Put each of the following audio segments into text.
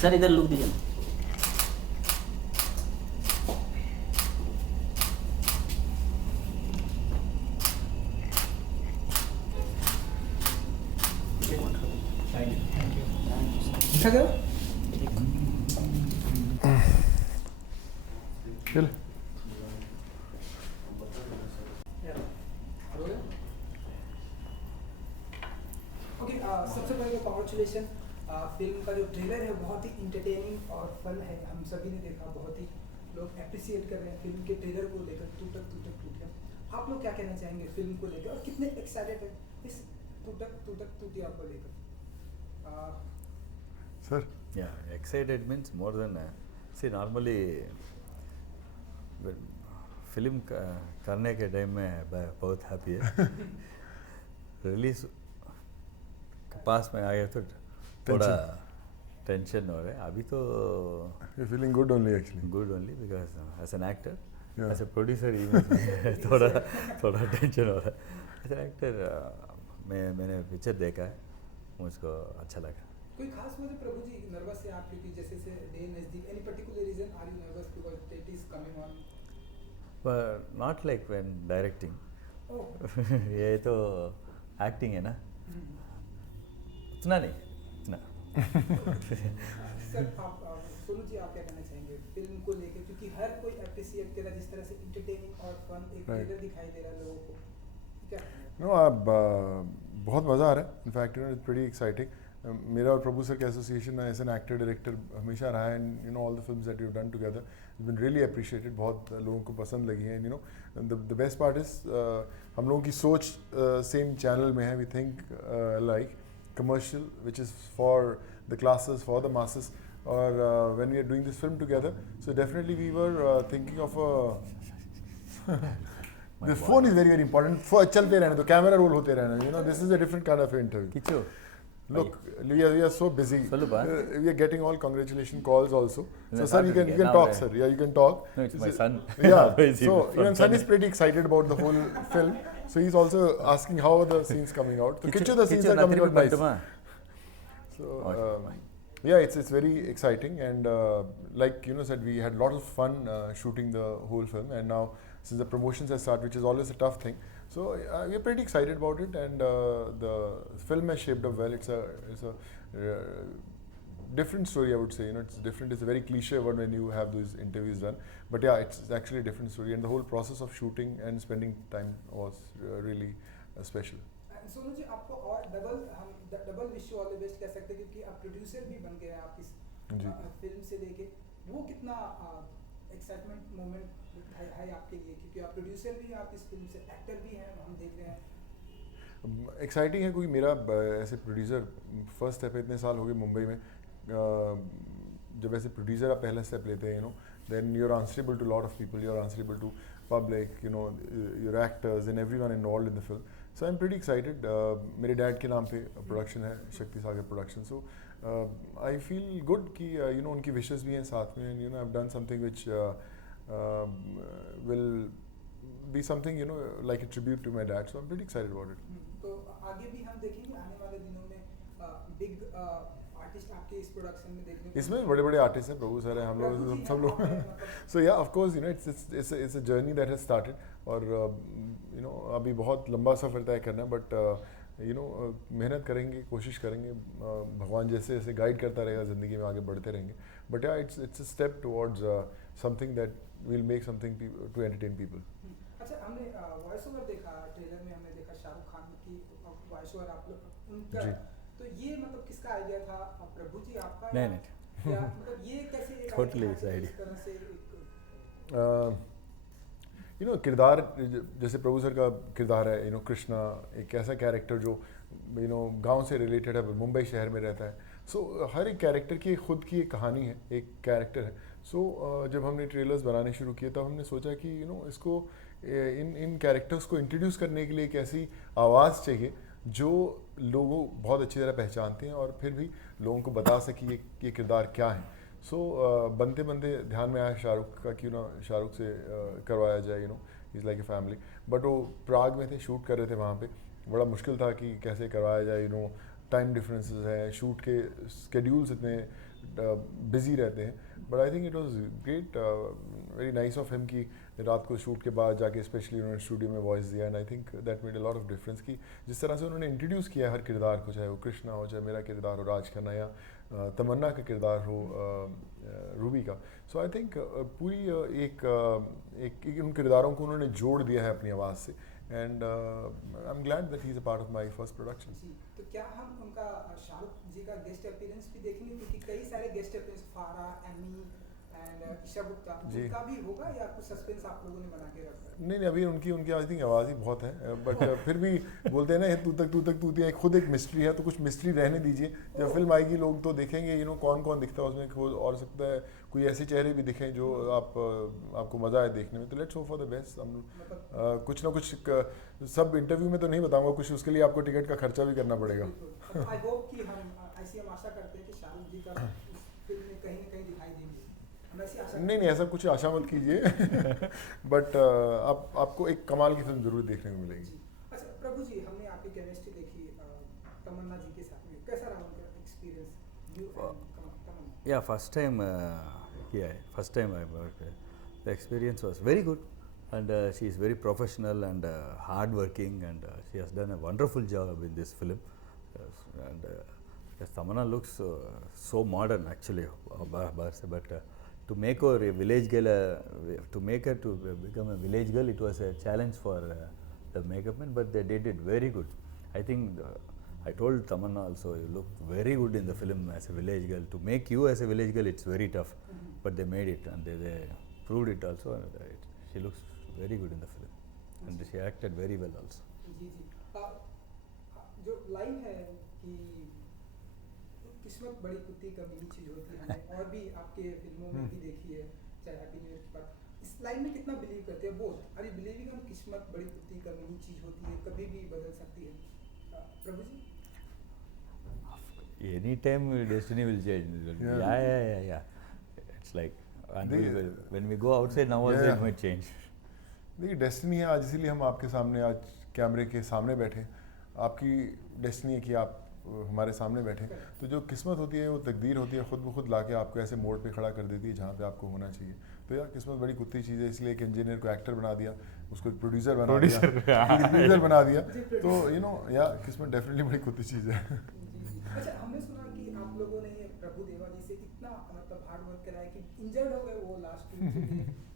Sir इधर look दीजिए। चलो ओके, सबसे पहले तो कॉन्ग्रेचुलेशन। फिल्म का जो ट्रेलर है बहुत ही इंटरटेनिंग और फन है, हम सभी ने देखा, बहुत ही लोग अप्रिशिएट कर रहे हैं फिल्म के ट्रेलर को लेकर। टूटक टूटक टूटिया, आप लोग क्या कहना चाहेंगे फिल्म को लेकर और कितने एक्साइटेड है इस टूटक टूटक टूटिया को लेकर? Sir Yeah, excited means more than see normally film करने के टाइम में बहुत हैप्पी है। रिलीज पास में आ गया तो थोड़ा टेंशन हो रहा है अभी तो। You feeling good only actually? Good only because as an actor, Yeah. As a producer थोड़ा टेंशन हो रहा है। एज एन एक्टर मैंने पिक्चर देखा है, मुझको अच्छा लगा। कोई खास वजह प्रभु जी नर्वस है आप, क्योंकि जैसे से डे नजदीक, any particular reason are you nervous because date is coming on? But not like when directing. ये तो एक्टिंग है ना, उतना नहीं इतना। सर आप सोनू जी आप क्या कहना चाहेंगे फिल्म को लेकर, क्योंकि हर कोई अप्रिशिएट कर रहा है जिस तरह से इंटरटेनिंग और फन एक ट्रेलर दिखाई दे रहा है लोगों को, क्या? नो अब बहुत मज़ा आ रहा है। In fact you know it's pretty exciting. मेरा और प्रभु सर का association as an actor director हमेशा रहा है, and you know all the films that you done together have been really appreciated. बहुत लोगों को पसंद लगी है, यू नो द बेस्ट पार्ट इज हम लोगों की सोच सेम चैनल में है। We think like commercial which is for the classes, for the masses, और when we are doing this film together so definitely we were thinking of the phone is very very important. चलते रहने तो camera roll होते रहना, you know this is a different kind of interview. किचो Look, we are so busy. Saluba. We are getting all congratulation calls also. No, So sir, you can now talk, I- sir. Yeah, you can talk. No, it's my son. Yeah. Basically, So from even son is pretty excited about the whole film. So he's also asking how are the scenes coming out. So Kichu, the scenes are coming out nice. So yeah, it's very exciting, and like you know said, we had a lot of fun shooting the whole film, and now since the promotions have started, which is always a tough thing. So we are pretty excited about it, and the film has shaped up well. It's a different story, I would say. You know, it's different. It's a very cliche one when you have those interviews done, but yeah, it's actually a different story, and the whole process of shooting and spending time was really special. Sonu ji आपको और double wish all the best कह सकते हैं, क्योंकि आप producer भी बन गए हैं आप इस फिल्म से लेके। वो कितना एक्साइटमेंट मोमेंट है आपके लिए, क्योंकि आप प्रोड्यूसर भी हैं, आप इस फिल्म से एक्टर भी हैं, हम देख रहे हैं। एक्साइटिंग है क्योंकि मेरा ऐसे प्रोड्यूसर फर्स्ट स्टेप है। इतने साल हो गए मुंबई में, जब ऐसे प्रोड्यूसर आप पहला स्टेप लेते हैं, you know then you are answerable to lot of people, you are answerable to public, you know your actors and everyone involved in the film. So I am pretty excited. मेरे dad के नाम पे production है, Shakti Sagar production. So I feel good कि you know उनकी wishes भी हैं साथ में, and you know I have done something which will be something, you know, like a tribute to my dad. So I'm pretty excited about it. तो आगे भी हम देखेंगे आने वाले दिनों में बिग आर्टिस्ट आपके इस प्रोडक्शन में देखने को। इसमें बड़े बड़े आर्टिस्ट हैं, प्रभु सर हैं, हम लोग सब लोग। सो या of course you know it's a journey that has started, और यू नो अभी बहुत लंबा सफ़र तय करना है, बट यू नो मेहनत करेंगे, कोशिश करेंगे, भगवान जैसे जैसे गाइड करता रहेगा, ज़िंदगी में आगे बढ़ते रहेंगे। But yeah it's a step towards something that will make something to entertain people. अच्छा, हमने वॉइस ओवर देखा, ट्रेलर में हमने देखा शाहरुख खान की वॉइस ओवर, आप लोग उनका, तो ये मतलब किसका आइडिया था? प्रभु जी आपका? नहीं या मतलब ये कैसे एक Totally idea his इस तरह से एक यू नो किरदार, जैसे प्रभु सर का किरदार है, यू नो कृष्णा, एक ऐसा कैरेक्टर जो यू नो गांव से रिलेटेड है, मुंबई शहर में रहता है। सो हर एक कैरेक्टर की खुद की एक कहानी है, एक कैरेक्टर है। सो जब हमने ट्रेलर्स बनाने शुरू किए तब हमने सोचा कि यू नो इसको इन कैरेक्टर्स को इंट्रोड्यूस करने के लिए एक ऐसी आवाज़ चाहिए जो लोगों बहुत अच्छी तरह पहचानते हैं, और फिर भी लोगों को बता सके ये किरदार क्या है। सो बनते बनते ध्यान में आया शाहरुख का, क्यों ना शाहरुख से करवाया जाए, you know is like a family. But वो प्राग में थे, शूट कर रहे थे वहाँ पे, बड़ा मुश्किल था कि कैसे करवाया जाए, यू नो टाइम डिफरेंसेस है, शूट के स्केड्यूल्स इतने बिजी रहते हैं, but I think it was great, very nice of him कि रात को शूट के बाद जाके स्पेशली उन्होंने स्टूडियो में वॉइस दिया, and I think that made a lot of difference कि जिस तरह से उन्होंने इंट्रोड्यूस किया हर किरदार को, चाहे वो कृष्णा हो, चाहे मेरा किरदार हो राज खन्ना, या तमन्ना का किरदार हो रूबी का. सो आई थिंक पूरी एक उन किरदारों को उन्होंने जोड़ दिया है अपनी आवाज़ से, and I am glad that he is a part of my first production. जी, तो क्या हम उनका शाहरुख जी का गेस्ट अपीयरेंस भी देखेंगे, क्योंकि कई सारे गेस्ट अपीयरेंस फारा, एमी एंड ईशा गुप्ता, उनका भी होगा या कुछ सस्पेंस आप लोगों ने बना के रखा है? नहीं, अभी उनकी आई थिंक आवाज़ ही बहुत है, बट फिर भी बोलते हैं ना तू तक तू खुद एक मिस्ट्री है, तो कुछ मिस्ट्री रहने दीजिए. जब फिल्म आएगी लोग तो देखेंगे कौन कौन दिखता है उसमें, और सकता है कोई ऐसे चेहरे भी दिखें जो आपको मज़ा आए देखने में. तो let's hope for the best. हम कुछ ना कुछ सब इंटरव्यू में तो नहीं बताऊंगा, कुछ उसके लिए आपको टिकट का खर्चा भी करना पड़ेगा. आई होप कि हम आशा करते हैं कि शाहरुख जी का फिल्म में कहीं ना कहीं दिखाई देंगे. नहीं, ऐसा कुछ आशा मत कीजिए, बट आपको एक कमाल की फिल्म जरूर देखने को मिलेगी. अच्छा प्रभु जी, हमने आपकी केमिस्ट्री देखी तमन्ना जी के साथ में, कैसा रहा उनका experience? Yeah, first time I worked. The experience was very good, and she is very professional and hardworking, and she has done a wonderful job in this film. And Tamanna looks so modern actually, but to make her a village girl, to make her to become a village girl, it was a challenge for the makeup man, but they did it very good. I think I told Tamanna also, you look very good in the film as a village girl. To make you as a village girl, it's very tough, but they made it, and they proved it also. And she looks very good in the film, and she acted very well also. जी जो line है कि किस्मत बड़ी कुत्ती कमीनी चीज होती है, हमने और भी आपके फिल्मों में भी देखी है, चाहे हैप्पी न्यू ईयर पर. इस लाइन में कितना बिलीव करते हैं? बोथ आर यू बिलीविंग हम किस्मत बड़ी कुत्ती कमीनी चीज होती है, कभी भी बदल सकती है? प्रभु जी, anytime destiny will change. Yeah. It's like, and when we go outside now also it might change. देखिए डेस्टिनी है आज, इसीलिए हम आपके सामने आज कैमरे के सामने बैठे. आपकी डेस्टिनी है कि आप हमारे सामने बैठे. तो जो किस्मत होती है वो तकदीर होती है, खुद ब खुद लाके आपको ऐसे मोड़ पे खड़ा कर देती है जहाँ पे आपको होना चाहिए. तो यार किस्मत बड़ी कुत्ती चीज़ है, इसलिए एक इंजीनियर को एक्टर बना दिया, उसको एक प्रोड्यूसर बना दिया. तो या किस्मत डेफिनेटली बड़ी कुत्ती चीज़ है. अच्छा, हमने सुना कि आप लोगों ने प्रभु देवा जी से इतना मतलब हार्ड वर्क कराया कि इंजर्ड हो गए वो लास्ट में.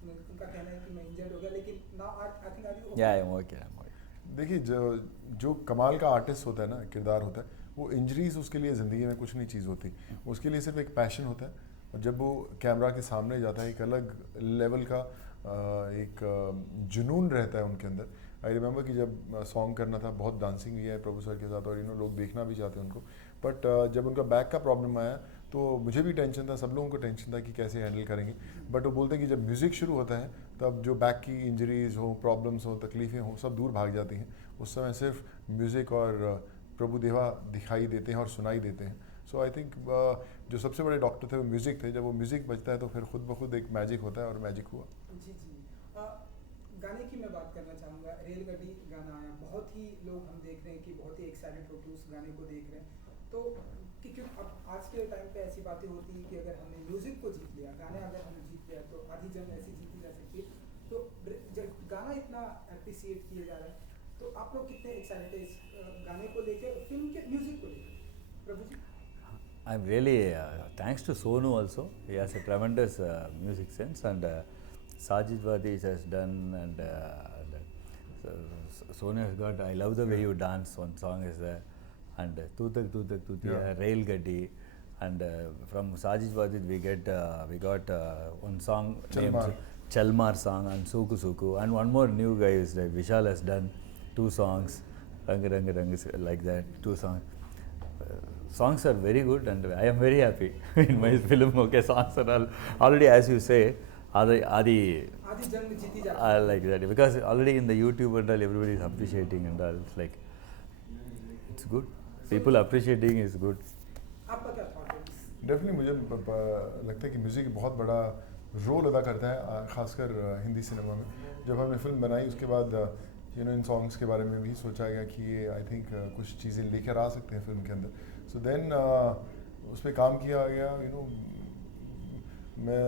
उनका कहना है कि मैं इंजर्ड हो गया, लेकिन now I think are you? Yeah, I'm okay. देखिए जो कमाल का आर्टिस्ट होता है ना, किरदार होता है, वो इंजरीज उसके लिए ज़िंदगी में कुछ नहीं चीज़ होती. उसके लिए सिर्फ एक पैशन होता है, और जब वो कैमरा के सामने जाता है एक अलग लेवल का एक जुनून रहता है उनके अंदर. आई रिमेंबर कि जब सॉन्ग करना था, बहुत डांसिंग हुई है प्रभु सर के साथ, और लोग देखना भी चाहते हैं उनको, बट जब उनका बैक का प्रॉब्लम आया तो मुझे भी टेंशन था, सब लोगों को टेंशन था कि कैसे हैंडल करेंगे. बट वो बोलते हैं कि जब म्यूज़िक शुरू होता है तब जो बैक की इंजरीज़ हो, प्रॉब्लम्स हो, तकलीफ़ें हो, सब दूर भाग जाती हैं. उस समय सिर्फ म्यूज़िक और प्रभु देवा दिखाई देते हैं और सुनाई देते हैं. सो आई थिंक जो सबसे बड़े डॉक्टर थे वो म्यूज़िक थे. जब वो म्यूज़िक बजता है तो फिर खुद ब खुद एक मैजिक होता है, और मैजिक हुआ. जी गाने की मैं बात करना चाहूँगा. रेलगाड़ी गाना आया, बहुत ही लोग हम देख रहे हैं कि बहुत ही एक्साइटेड होकर उस गाने को देख रहे हैं. तो क्योंकि अब आज के टाइम पे ऐसी बातें होती हैं कि अगर हमने म्यूज़िक को जीत लिया, गाने अगर हमने जीत लिया, तो आधी जंग ऐसी जीती जा सकती है. तो जब गाना इतना अप्रिसिएट किया जा रहा है, तो आप लोग कितने एक्साइटेड हैं इस गाने को लेकर, फिल्म के म्यूज़िक को लेकर? प्रभु जी, I'm really thanks to Sonu also. He has a tremendous music sense, and Sajid Wadish has done, and Sonu has got I Love the Way You Dance, one song is there, and Tu Tak Tutiya, Rail Gaddi, and from Sajid Wadish we got one song named Chalmar song, and Suku Suku, and one more new guy is like Vishal has done 2 songs, Rang Rang Rang is like that, 2 songs. Songs are very good, and I am very happy in my film. Okay, songs are all already, as you say, Adi जंग जीती जा रही है. like that, because already in the YouTube and all, everybody is appreciating and all. It's like, it's good. People appreciating is good. आपका क्या thought है? Definitely मुझे लगता है कि म्यूज़िक बहुत बड़ा रोल अदा करता है, ख़ासकर हिंदी सिनेमा में. जब हमने फिल्म बनाई उसके बाद यू नो इन सॉन्ग्स के बारे में भी सोचा गया कि ये आई थिंक कुछ चीज़ें लेकर आ सकते हैं फिल्म के अंदर. सो देन उस पर काम किया गया. यू नो मैं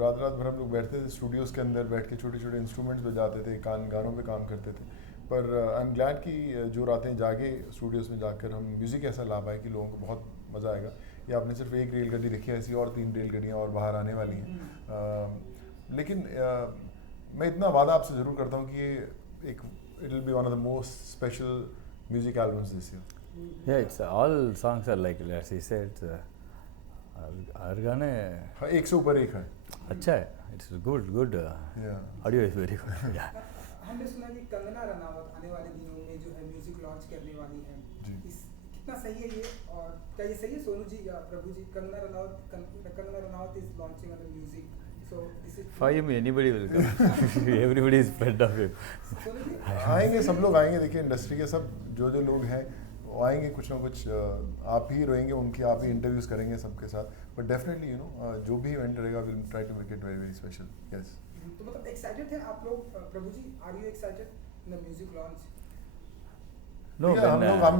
रात भर हम लोग बैठते थे स्टूडियोज़ के अंदर, बैठ के छोटे छोटे इंस्ट्रूमेंट्स बजाते थे, गानों पे काम करते थे. पर आई एम ग्लैड कि जो रातें जाके स्टूडियोज़ में जाकर हम म्यूज़िक ऐसा ला पाए कि लोगों को बहुत मज़ा आएगा. या आपने सिर्फ एक रेलगाड़ी देखी है, ऐसी और 3 रेलगाड़ियाँ और बाहर आने वाली हैं. लेकिन मैं इतना वादा आपसे ज़रूर करता हूँ कि ये एक it will be one of the most special music albums this year. Yeah, it's all songs are like as he said, हर गाने हाँ, एक से ऊपर एक है. अच्छा है. It's good. Audio is very good. Yeah. हमने सुना कि कंगना रनावत आने वाले दिनों में जो है म्यूजिक लॉन्च करने वाली है. कितना सही है ये, और क्या ये सही है सोनू जी या Prabhu ji? Kangana Ranaut is launching on the music. So this is For him, anybody will come. Everybody is friend of him. Sonu ji आएंगे, सब लोग आएंगे. देखिए इंडस्ट्री के सब जो लोग हैं वो आएंगे, कुछ ना कुछ आप ही रोएंगे उनकी, आप ही इंटरव्यूज़ करेंगे सबके साथ. बट डेफिनेटली यू नो जो भी इवेंट रहेगा will try to make it very very special. Yes. तो मतलब एक्साइटेड थे आप लोग? Prabhu ji, are you excited in the music launch? No,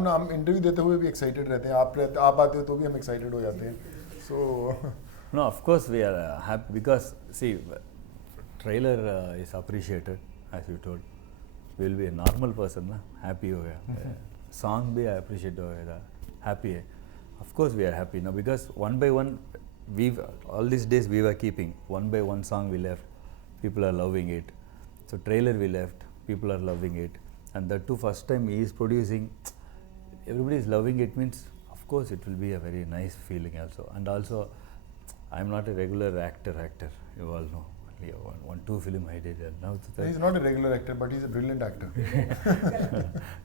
हम इंटरव्यू देते हुए भी एक्साइटेड रहते हैं. आप आते हो तो भी हम एक्साइटेड हो जाते हैं. सो No, of course we are happy because see, trailer is appreciated as you told. We will be a normal person, na? Happy हो गया. Song भी appreciate हो गया, happy है. Of course we are happy now because one by one, all these days we were keeping one by one song we left. People are loving it. So trailer we left. People are loving it, and that too first time he is producing. Everybody is loving it means of course it will be a very nice feeling also, and also. I'm not a regular actor. You all know. Only 2 film I did, and now he's not a regular actor, but he's a brilliant actor.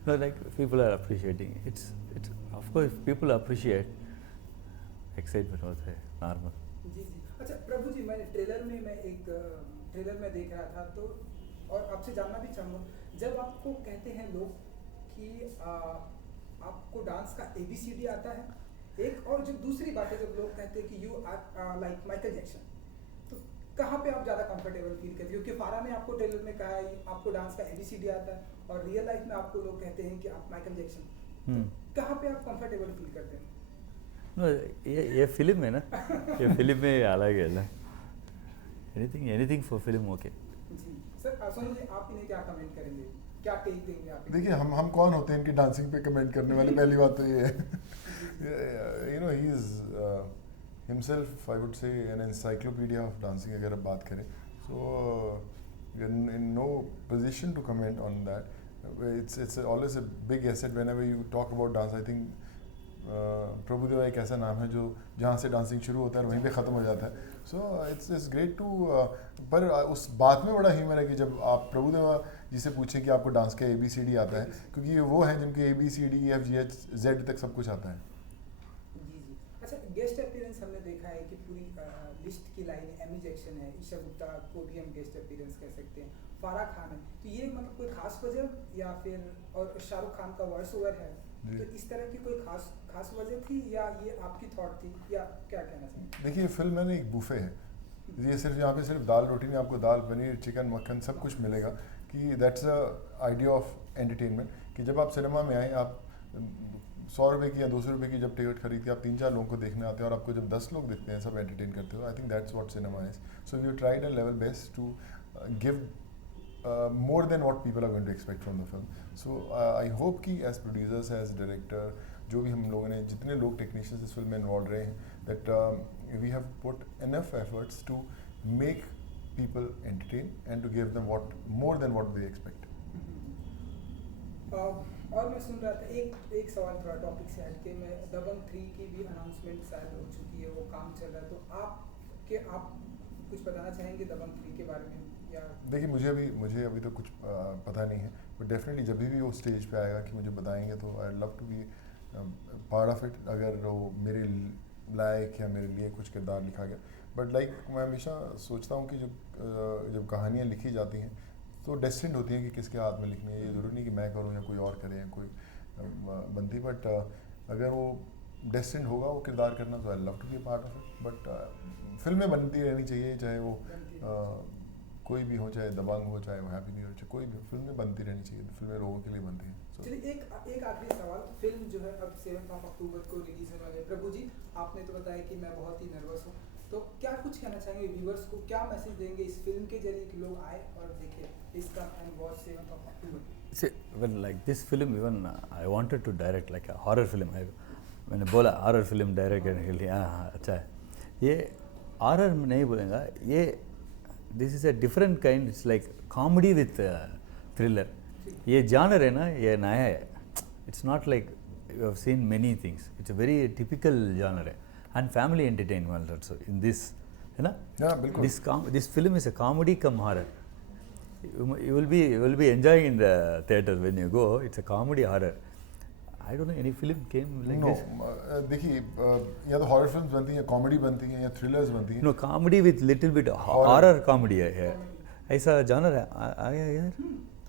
No, like people are appreciating. It's of course people appreciate. Excitement होता है normal. जी. अच्छा प्रभु जी, मैं trailer में देख रहा था तो, और आपसे जानना भी चाहूँगा, जब आपको कहते हैं लोग कि आपको डांस का ABCD आता है, एक और जो दूसरी बात है जब लोग कहते हैं कि you are like Michael Jackson, तो कहाँ पे आप ज़्यादा कंफर्टेबल फील करते हो? क्योंकि फारा ने आपको ट्रेलर में कहा है आपको डांस का ABCD आता है, और रियल लाइफ में आपको लोग कहते हैं कि आप माइकल जैक्सन. तो कहाँ पे आप कंफर्टेबल फील करते हैं? No, ये फिल्म है ना. ये फिल्म में अलग है ना. Anything for film okay. जी सर, सोनू जी आप इन्हें क्या कमेंट करेंगे, क्या टेक देंगे आप? देखिए हम कौन होते हैं इनकी डांसिंग पे कमेंट करने वाले. पहली बात तो ये है. You know, he is himself, I would say, an encyclopedia of dancing अगर आप बात करें. So we are in no position to comment on that. It's always a big asset whenever you talk about dance. I think Prabhudeva एक ऐसा नाम है जो जहाँ से डांसिंग शुरू होता है वहीं पे ख़त्म हो जाता है. So it's great too. पर उस बात में बड़ा ह्यूमर है कि जब आप प्रभुदेवा जी से पूछें कि आपको डांस का ABCD आता है, क्योंकि वो हैं जिनके ABCD EFGH Z तक सब कुछ आता है. जी. अच्छा, गेस्ट अपीयरेंस हमने देखा है कि पूरी लिस्ट की लाइन एमी जैक्सन है, ईशा गुप्ता को भी हम गेस्ट अपीयरेंस कह सकते हैं, फारा खान है. तो ये मतलब कोई खास वजह या फिर, और शाहरुख खान का वॉइस ओवर है, तो इस तरह की कोई खास वजह थी या ये आपकी थॉट थी, या क्या कहना चाहिए? देखिए फिल्म में एक बुफे है. ये सिर्फ यहाँ पे सिर्फ दाल रोटी में आपको दाल पनीर चिकन मक्खन सब कुछ मिलेगा. कि that's a idea of entertainment कि जब आप सिनेमा में आए, आप 100 रुपये की या 200 रुपये की जब टिकट खरीदते आप 3-4 लोगों को देखने आते हैं, और आपको जब 10 लोग देखते हैं सब एंटरटेन करते हो. I think that's what cinema is. So we tried a level best to give more than what people are going to expect from the film. So I hope कि as producers, as director, जो भी हम लोगों ने, जितने लोग technicians इस film में इन्वॉल्व रहे हैं, that we have put enough efforts to make people entertain and to give them more than what they expect. और मैं सुन रहा था एक सवाल थोड़ा टॉपिक से हट के, मैं दबंग 3 की भी अनाउंसमेंट शायद हो चुकी है, वो काम चल रहा है, तो आप कुछ बताना चाहेंगे दबंग 3 के बारे में? देखिए मुझे अभी तो कुछ पता नहीं है, बट डेफिनेटली जब भी वो स्टेज पे आएगा कि मुझे बताएंगे तो I love to be part of it. अगर वो मेरे लायक या मेरे लिए कुछ किरदार लिखा गया. बट लाइक मैं हमेशा सोचता हूँ कि जब कहानियाँ लिखी जाती हैं तो डेस्टिन्ड होती हैं कि किसके हाथ में लिखनी है. ये ज़रूरी नहीं कि मैं करूँ या कोई और करे या कोई बनती. बट अगर वो डेस्टिन्ड होगा वो किरदार करना, तो I love to be part of it. But फिल्में बनती रहनी चाहिए, चाहे वो कोई भी हो, चाहे दबंग हो, चाहे वो हैप्पी न्यू ईयर, चाहे कोई भी, फिल्में बनती रहनी चाहिए, फिल्में लोगों के लिए बनती हैं. So, चलिए एक आखिरी सवाल, फिल्म जो है अब 7 अक्टूबर को रिलीज होने वाली है. प्रभु जी, आपने तो बताया कि मैं बहुत ही नर्वस हूँ, तो क्या कुछ कहना चाहेंगे व्यूअर्स को, क्या मैसेज देंगे इस फिल्म के जरिए कि लोग आए और देखें इसका and watch 7 October? See, when like this film, even I wanted to direct like a horror film. मैंने बोला horror film direct करने के लिए, हाँ अच्छा है. ये horror नहीं बोलेंगा, ये this is a different kind. It's like comedy with thriller. ये genre है ना, ये नया है. It's not like you have seen many things. It's a very typical genre and family entertainment also in this, है ना? Yeah, बिल्कुल. This film is a comedy cum horror. You will be enjoying in the theater when you go. It's a comedy horror. I don't know any film came like No, this. देखिए या तो horror films बनती हैं, comedy बनती हैं, या thrillers बनती हैं. No, comedy with little bit horror comedy है. ऐसा genre है आ गया यार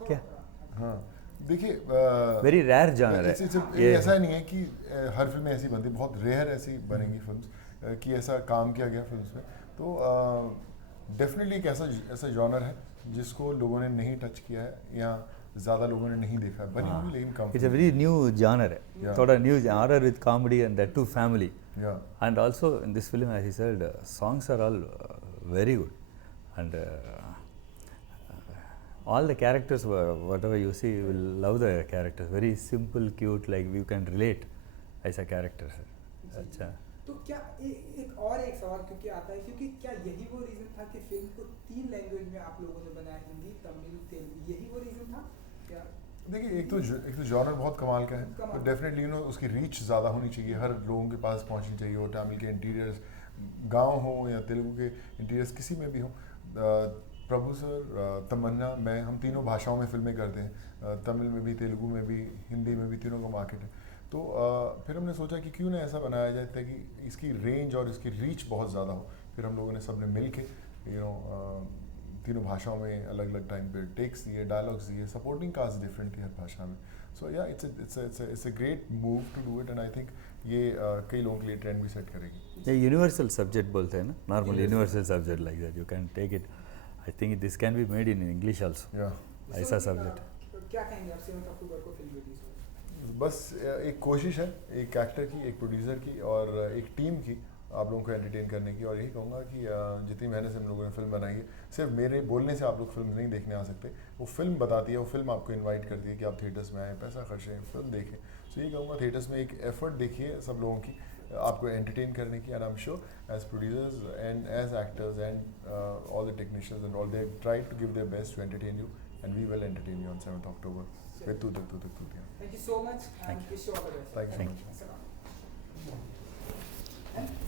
क्या? हाँ देखिए Very rare genre है. ये ऐसा नहीं है कि हर फिल्म ऐसी बनती है, बहुत रेयर ऐसी बनेंगी फिल्म्स कि ऐसा काम किया गया फिल्म्स में. तो डेफिनेटली एक ऐसा जॉनर है जिसको लोगों ने नहीं टच किया है या ज़्यादा लोगों ने नहीं देखा है, बनी हुई लेकिन कम. It's a very new genre है. Yeah. थोड़ा new horror with comedy and that too family. Yeah. And also in this film, as he said, songs are all very good, and all the characters, whatever you see, you will love the characters. Very simple, cute, like you can relate ऐसा character है. अच्छा. तो क्या एक सवाल क्योंकि आता है, क्योंकि क्या यही वो रीजन था कि फिल्म को 3 लैंग्वेज में आप लोगों ने बनाया, हिंदी, तमिल, तेलुगु, यही वो रीजन था क्या? देखिए एक तो जॉनर बहुत कमाल का है, तो डेफिनेटली उसकी रीच ज़्यादा होनी चाहिए, हर लोगों के पास पहुंचनी चाहिए. वो तमिल के इंटीरियर्स गांव हो या तेलुगु के इंटीरियर्स किसी में भी हो. प्रभु सर, तमन्ना, मैं, हम तीनों भाषाओं में फिल्में करते हैं, तमिल में भी, तेलुगु में भी, हिंदी में भी, तीनों का मार्केट है. तो फिर हमने सोचा कि क्यों ना ऐसा बनाया जाए ताकि इसकी रेंज और इसकी रीच बहुत ज़्यादा हो. फिर हम लोगों ने सबने मिल के तीनों भाषाओं में अलग अलग टाइम पे टेक्स दिए, डायलॉग्स दिए, सपोर्टिंग कास्ट डिफरेंट थी हर भाषा में. So yeah it's a great move to do it, and I think ये कई लोगों के लिए ट्रेंड भी सेट करेगी. ये यूनिवर्सल सब्जेक्ट बोलते हैं ना, normal universal subject like that, you can take it. I think this can be made in English also. या ऐसा सब्जेक्ट. क्या कहेंगे आप 7 अक्टूबर को फिल्म रिलीज हो? बस एक कोशिश है, एक एक्टर की, एक प्रोड्यूसर की और एक टीम की, आप लोगों को एंटरटेन करने की. और यही कहूँगा कि जितनी मेहनत से हम लोगों ने फिल्म बनाई है, सिर्फ मेरे बोलने से आप लोग फिल्म नहीं देखने आ सकते. वो फिल्म बताती है, वो फिल्म आपको इनवाइट करती है कि आप थिएटर्स में आएँ, पैसा खर्चें, फिल्म देखें. सो ये कहूँगा थिएटर्स में एक एफर्ट देखिए सब लोगों की, आपको एंटरटेन करने की. And I am sure as producers and as actors and all the technicians and all, they try to give their best to entertain you, and we will entertain you on 7th October with Tu. Thank you so much and wish you all the best. Thank you so much.